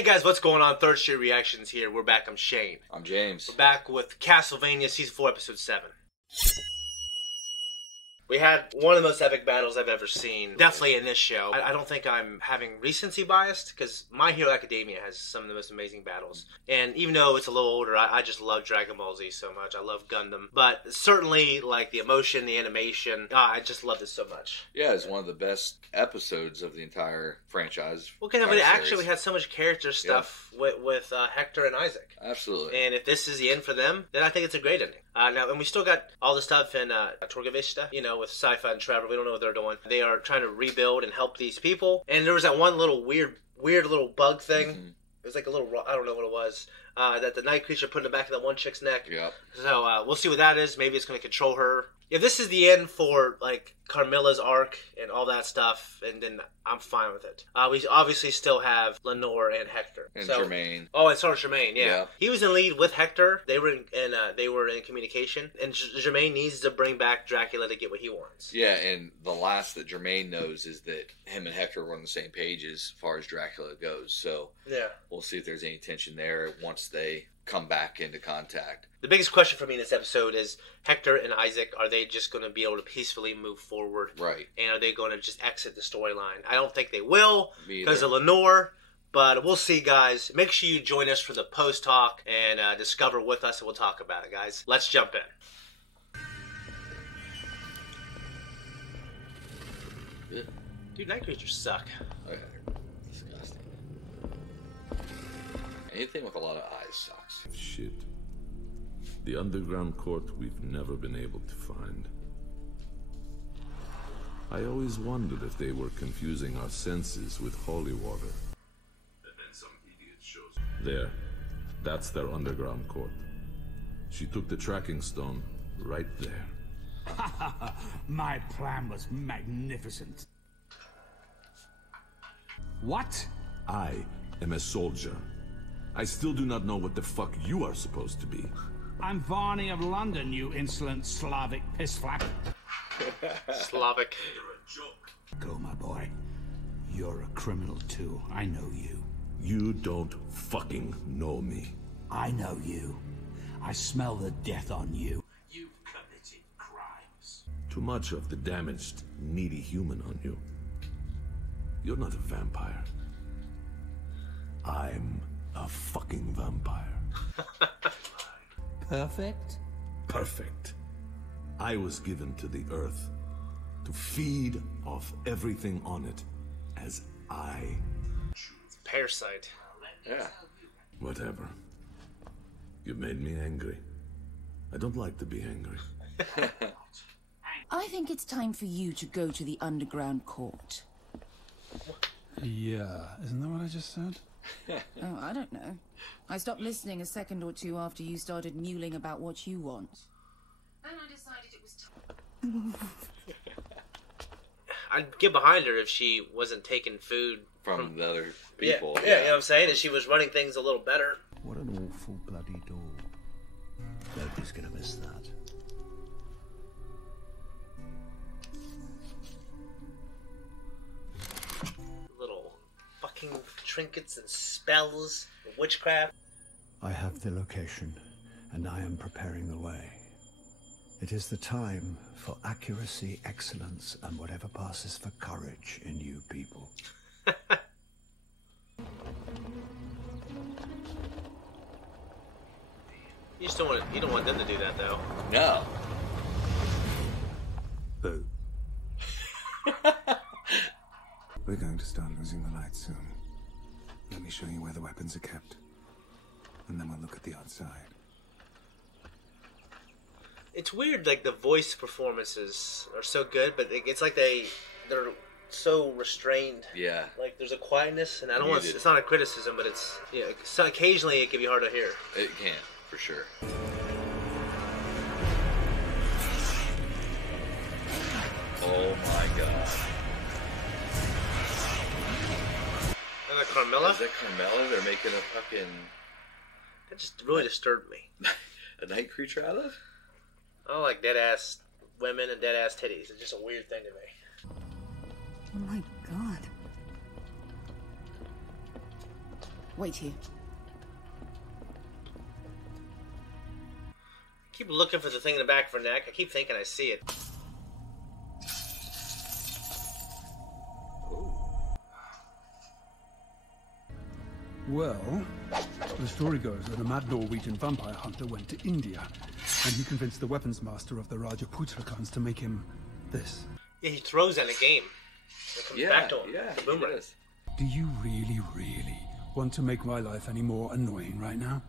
Hey guys, what's going on? Third Street Reactions here. We're back. I'm Shane. I'm James. We're back with Castlevania Season 4, Episode 7. We had one of the most epic battles I've ever seen. Definitely in this show. I don't think I'm having recency biased, because My Hero Academia has some of the most amazing battles. And even though it's a little older, I just love Dragon Ball Z so much. I love Gundam. But certainly, like, the emotion, the animation, I just love this so much. Yeah, it's one of the best episodes of the entire franchise. Well, because actually we had so much character stuff with Hector and Isaac. Absolutely. And if this is the end for them, then I think it's a great ending. Now, and we still got all the stuff in Torgavista, you know, with Sci-Fi and Trevor. We don't know what they're doing. They are trying to rebuild and help these people. And there was that one little weird little bug thing. Mm-hmm. It was like a little, I don't know what it was, that the night creature put in the back of that one chick's neck. Yep. So we'll see what that is. Maybe it's going to control her. If this is the end for, like, Carmilla's arc and all that stuff, and then I'm fine with it. We obviously still have Lenore and Hector. And Jermaine. Oh, and so Jermaine, yeah. He was in lead with Hector. They were in communication. And Jermaine needs to bring back Dracula to get what he wants. Yeah, and the last that Jermaine knows is that him and Hector were on the same page as far as Dracula goes. So yeah, we'll see if there's any tension there once they come back into contact. The biggest question for me in this episode is Hector and Isaac, are they just going to be able to peacefully move forward? Right. And are they going to just exit the storyline? I don't think they will because of Lenore, but we'll see, guys. Make sure you join us for the post-talk and discover with us, and we'll talk about it, guys. Let's jump in. Yeah. Dude, night creatures suck. Okay. Disgusting. Anything with a lot of eyes sucks. Shit. The underground court we've never been able to find. I always wondered if they were confusing our senses with holy water. And then some idiot shows. There. That's their underground court. She took the tracking stone right there. My plan was magnificent. What? I am a soldier. I still do not know what the fuck you are supposed to be. I'm Varney of London, you insolent Slavic pissflap. Slavic. You're a joke. Go, my boy. You're a criminal too. I know you. You don't fucking know me. I know you. I smell the death on you. You've committed crimes. Too much of the damaged, needy human on you. You're not a vampire. I'm a fucking vampire. Perfect? Perfect. I was given to the earth to feed off everything on it as I choose. Parasite. Yeah. Whatever. You made me angry. I don't like to be angry. I think it's time for you to go to the underground court. Yeah, isn't that what I just said? Oh, I don't know. I stopped listening a second or two after you started mewling about what you want. Then I decided it was time. I'd get behind her if she wasn't taking food from the other people. Yeah, you know what I'm saying? And she was running things a little better. What an awful bloody door. Nobody's gonna miss that. Little fucking trinkets and spells, and witchcraft. I have the location, and I am preparing the way. It is the time for accuracy, excellence, and whatever passes for courage in you people. You just don't want them to do that, though. No. Boo. We're going to start losing the light soon. Let me show you where the weapons are kept. And then we'll look at the outside. It's weird, like, the voice performances are so good, but it's like they're so restrained. Yeah. Like, there's a quietness, and I don't want to, it's not a criticism, but it's, yeah, so occasionally it can be hard to hear. It can, for sure. Oh my god. And the Carmilla? Is that Carmilla? They're making a fucking... That just really disturbed me. A night creature out of? I don't like dead-ass women and dead-ass titties. It's just a weird thing to me. Oh my god. Wait here. I keep looking for the thing in the back of her neck. I keep thinking I see it. Well, the story goes that a mad Norwegian vampire hunter went to India, and he convinced the weapons master of the Rajaputra clans to make him this. Yeah, he throws that in a game. It comes back to him. Yeah, the boomerang. Do you really, really want to make my life any more annoying right now?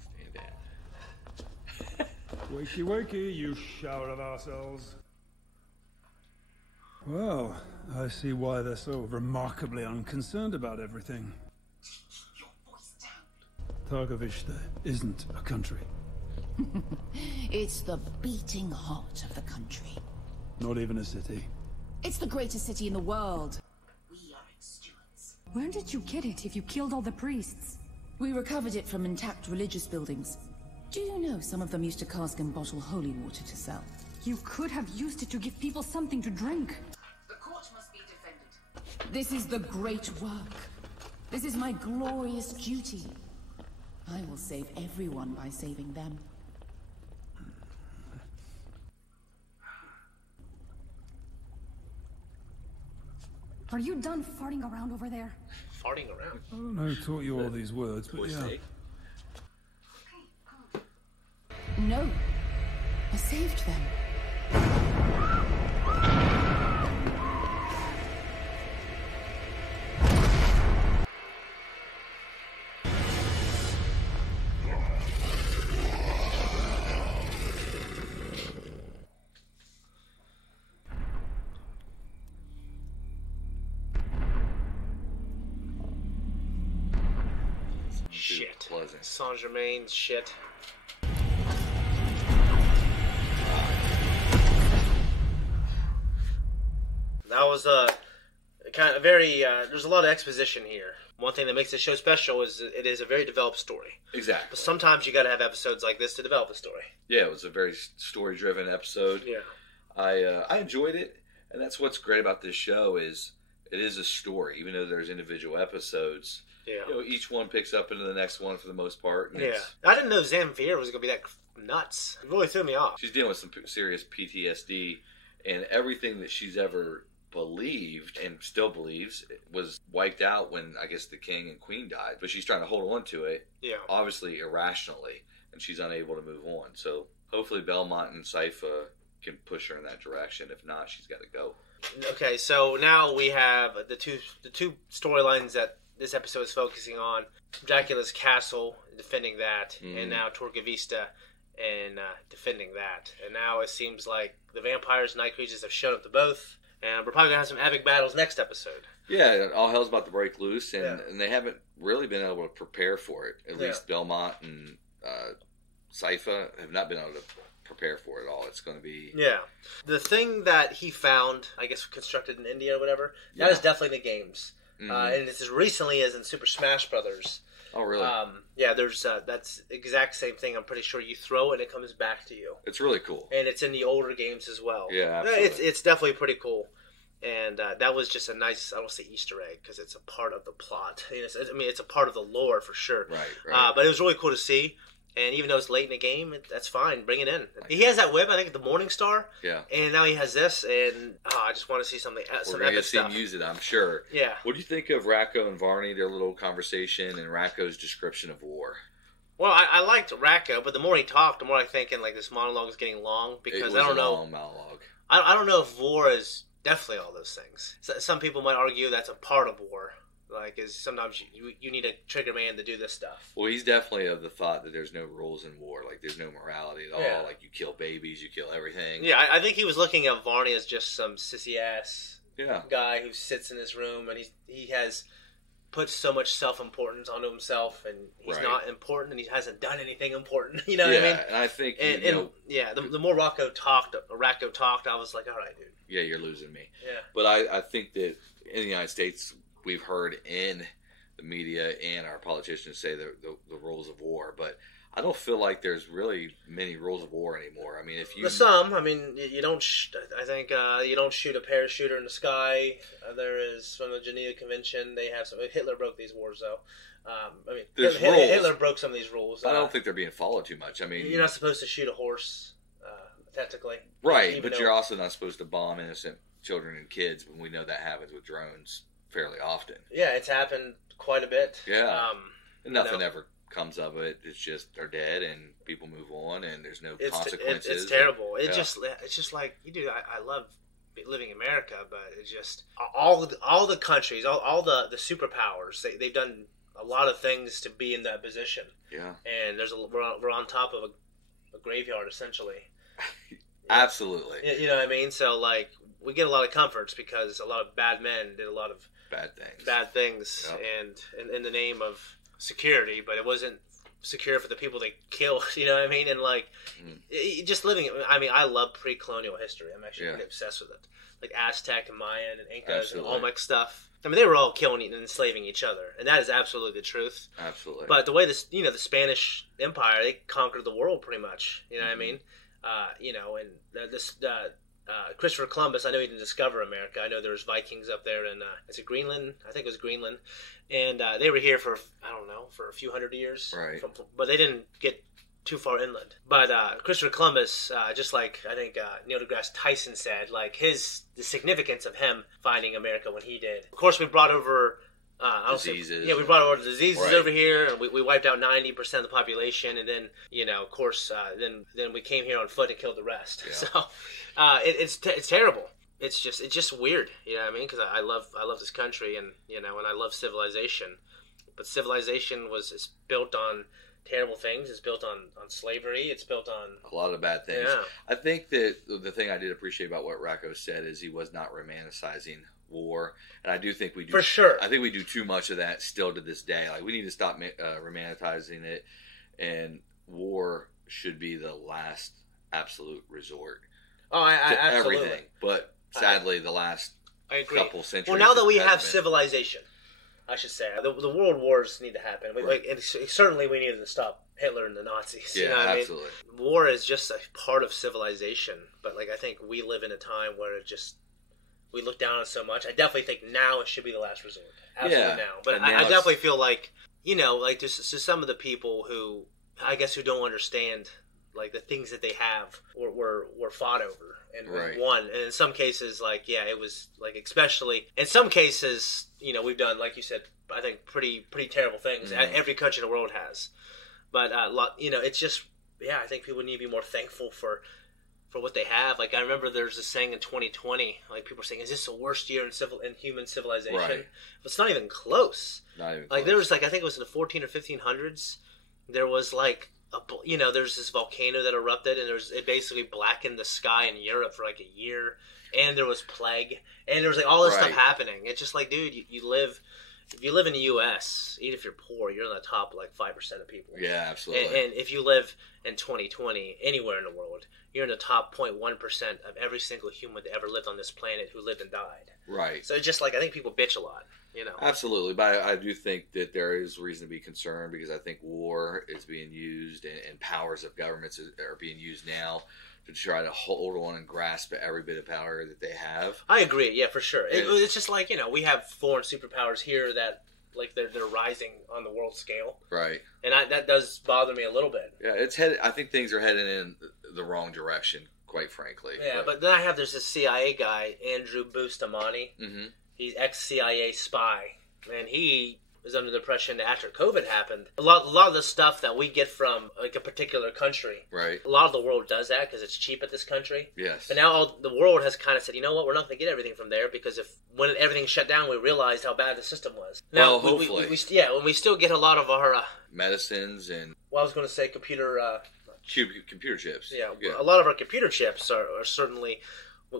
Stay there. Wakey, wakey, you shower of ourselves. Well, I see why they're so remarkably unconcerned about everything. Your voice down. Targovishte isn't a country. It's the beating heart of the country. Not even a city. It's the greatest city in the world. We are its stewards. Where did you get it if you killed all the priests? We recovered it from intact religious buildings. Do you know some of them used to cask and bottle holy water to sell? You could have used it to give people something to drink. The court must be defended. This is the great work. This is my glorious duty. I will save everyone by saving them. Are you done farting around over there? Farting around. I don't know who taught you all these words, but yeah. No. I saved them. Shit. Pleasant. Saint-Germain's shit. That was kind of very. There's a lot of exposition here. One thing that makes this show special is it is a very developed story. Exactly. But sometimes you got to have episodes like this to develop a story. Yeah, it was a very story-driven episode. Yeah. I enjoyed it, and that's what's great about this show is it is a story, even though there's individual episodes. Yeah. You know, each one picks up into the next one for the most part. And Yeah. I didn't know Zamfir was going to be that nuts. It really threw me off. she's dealing with some serious PTSD, and everything that she's ever believed and still believes was wiped out when I guess the king and queen died. But she's trying to hold on to it, Yeah. obviously irrationally, and she's unable to move on. So hopefully Belmont and Sypha can push her in that direction. If not, she's got to go. Okay, so now we have the two storylines that this episode is focusing on: Dracula's castle, defending that, and now Torquevista and defending that. And now it seems like the vampires and night creatures have shown up to both, and we're probably gonna have some epic battles next episode. Yeah, all hell's about to break loose, and, Yeah. and they haven't really been able to prepare for it. At least Belmont and Sypha have not been able to prepare for it at all. It's going to be... Yeah. The thing that he found, I guess constructed in India or whatever, that is definitely in the games. And it's as recently as in Super Smash Brothers. Oh, really? Yeah, there's that's the exact same thing. I'm pretty sure you throw it and it comes back to you. It's really cool. And it's in the older games as well. Yeah, absolutely. It's definitely pretty cool. And that was just a nice, I don't say Easter egg, because it's a part of the plot. I mean, it's a part of the lore for sure. Right. But it was really cool to see. And even though it's late in the game, that's fine. Bring it in. He has that whip, I think, the Morning Star. Yeah. And now he has this, and I just want to see something, some We're going epic to see him stuff. use it, I'm sure. Yeah. What do you think of Racco and Varney, their little conversation, and Racco's description of war? Well, I liked Racco, but the more he talked, the more I thinking like this monologue is getting long, because I don't know. It was a long monologue. I don't know if war is definitely all those things. Some people might argue that's a part of war. Like, is sometimes you need a trigger man to do this stuff. Well, he's definitely of the thought that there's no rules in war. Like, there's no morality at all. Yeah. Like, you kill babies, you kill everything. Yeah, I think he was looking at Varney as just some sissy-ass Yeah. guy who sits in his room, and he has put so much self-importance onto himself, and he's Right. not important, and he hasn't done anything important. You know what I mean? And I think, the more Racco talked, I was like, all right, dude. yeah, you're losing me. Yeah. But I think that in the United States, we've heard in the media and our politicians say the rules of war, but I don't feel like there's really many rules of war anymore. I mean, if you... There's some. I mean, you don't... I think you don't shoot a parachuter in the sky. There is, from the Geneva Convention, they have some... Hitler broke these wars, though. I mean, Hitler broke some of these rules. I don't think they're being followed too much. I mean... You're not supposed to shoot a horse, technically. Right, but you're also not supposed to bomb innocent children and kids when we know that happens with drones fairly often. Yeah, it's happened quite a bit. Yeah. And nothing ever comes of it. It's just they're dead and people move on and there's no consequences. It's terrible. It's just like you do. I love living in America, but it's just all the countries, all the superpowers. They've done a lot of things to be in that position. Yeah. And we're on top of a graveyard essentially. Absolutely. You know what I mean? So like we get a lot of comforts because a lot of bad men did a lot of bad things, yep. and in the name of security, but it wasn't secure for the people they killed. You know what I mean? And like, just living. I mean, I love pre-colonial history. I'm actually really obsessed with it, like Aztec and Mayan and Incas and Olmec stuff. I mean, they were all killing and enslaving each other, and that is absolutely the truth. Absolutely. But the way the Spanish Empire, they conquered the world pretty much. You know what I mean? And Christopher Columbus, I know he didn't discover America. I know there was Vikings up there in, is it Greenland? I think it was Greenland. And they were here for a few hundred years. Right. But they didn't get too far inland. But Christopher Columbus, just like I think Neil deGrasse Tyson said, like the significance of him finding America when he did. Of course, we brought over... diseases. We brought over diseases over here, and we wiped out 90% of the population, and then, of course, then we came here on foot and killed the rest. Yeah. So, it's terrible. It's just weird, you know what I mean? Because I love this country, and and I love civilization, but civilization is built on terrible things. It's built on slavery. It's built on a lot of bad things. Yeah. I think that the thing I did appreciate about what Rocco said is he was not romanticizing war, and I do think we do for sure. I think we do too much of that still to this day. Like we need to stop romanticizing it, and war should be the last absolute resort. Oh, absolutely. Everything, but sadly, the last couple centuries. Well, now that we have civilization, I should say the world wars need to happen. Certainly, we need to stop Hitler and the Nazis. Yeah, you know what absolutely. I mean? War is just a part of civilization, but I think we live in a time where we look down on it so much. I definitely think now it should be the last resort. Absolutely now. But I definitely feel like, there's some of the people who, I guess, who don't understand, like, the things that they have were fought over and won. And in some cases, it was, especially, in some cases, we've done, like you said, I think pretty terrible things. Mm-hmm. Every country in the world has. But, it's just, I think people need to be more thankful for what they have. Like I remember there's this saying in 2020, like people were saying, "Is this the worst year in human civilization?" Right. But it's not even close. Not even like close. there was I think it was in the 14 or 1500s. There was there's this volcano that erupted, and it basically blackened the sky in Europe for a year, and there was plague, and there was all this stuff happening. It's just like, dude, you live. If you live in the U.S., even if you're poor, you're in the top 5% of people. Yeah, absolutely. And if you live in 2020 anywhere in the world, you're in the top 0.1% of every single human that ever lived on this planet who lived and died. Right. So it's just I think people bitch a lot. Absolutely, but I do think that there is reason to be concerned because I think war is being used and powers of governments are being used now to try to hold on and grasp at every bit of power that they have. I agree, yeah, for sure. It's just we have foreign superpowers here that they're rising on the world scale, right? And that does bother me a little bit. Yeah, I think things are heading in the wrong direction, quite frankly. Yeah, but then there's this CIA guy, Andrew Bustamante. Mm-hmm. He's ex-CIA spy, and he was under the impression that after COVID happened, a lot of the stuff that we get from a particular country, right? A lot of the world does that because it's cheap at this country. Yes. But now the world has kind of said, you know what, we're not going to get everything from there because when everything shut down, we realized how bad the system was. Now, hopefully, we still get a lot of our medicines and. Well, I was going to say computer chips. Yeah, a lot of our computer chips are certainly.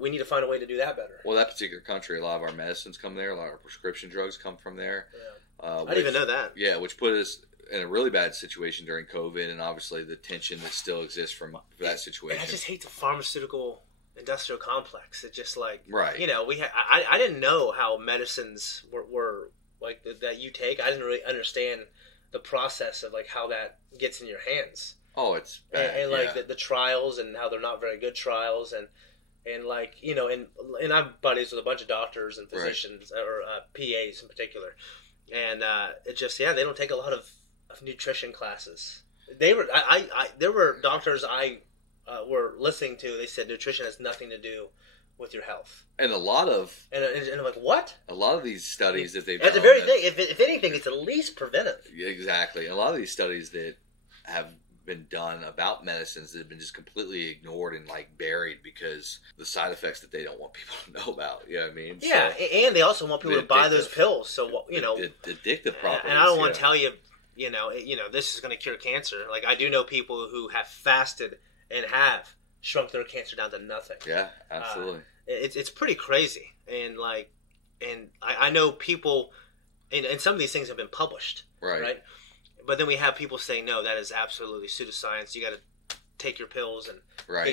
We need to find a way to do that better. Well, that particular country, a lot of our medicines come there. A lot of our prescription drugs come from there. Yeah. I didn't even know that. Yeah, which put us in a really bad situation during COVID, and obviously the tension that still exists from that situation. And I just hate the pharmaceutical industrial complex. It's just right. I didn't know how medicines were that you take. I didn't really understand the process of like how that gets in your hands. Oh, it's bad. And like the trials and how they're not very good trials and like, you know, and I'm buddies with a bunch of doctors and physicians or PAs in particular. And it just, they don't take a lot of nutrition classes. There were doctors I were listening to. They said nutrition has nothing to do with your health. And a lot of... And I'm like, what? A lot of these studies that they've done... That's the very thing. If anything, it's at least preventive. Exactly. A lot of these studies that have been done about medicines that have been just completely ignored and like buried because the side effects that they don't want people to know about. You know what I mean? Yeah, so, and they also want people to buy those pills. So, you know... The addictive properties. And I don't want to tell you, you know, this is going to cure cancer. Like, I do know people who have fasted and have shrunk their cancer down to nothing. Yeah, absolutely. It's pretty crazy. And like, and I know people, and some of these things have been published. Right? But then we have people saying, no, that is absolutely pseudoscience. You got to take your pills and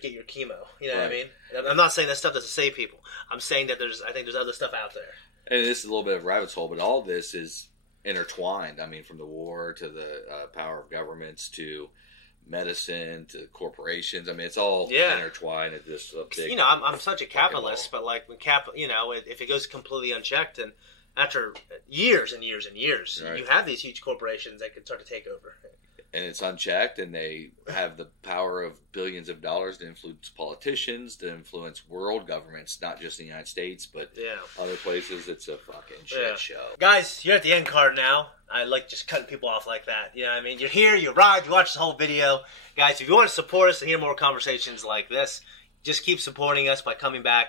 get your chemo. You know what I mean? And I'm not saying that stuff doesn't save people. I'm saying that I think there's other stuff out there. And this is a little bit of a rabbit's hole, but all this is intertwined. I mean, from the war to the power of governments to medicine to corporations. I mean, it's all intertwined. It's just a big... You know, I'm such a capitalist, but like when if it goes completely unchecked and after years and years and years, you have these huge corporations that can start to take over. And it's unchecked, and they have the power of billions of dollars to influence politicians, to influence world governments, not just the United States, but other places. It's a fucking shit show. Guys, you're at the end card now. I like just cutting people off like that. You know what I mean? You're here, you arrived, you watched the whole video. Guys, if you want to support us and hear more conversations like this, just keep supporting us by coming back.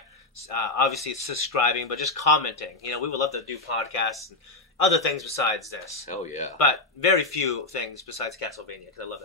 Obviously, it's subscribing, but just commenting. You know, we would love to do podcasts and other things besides this. Hell yeah. But very few things besides Castlevania, because I love that.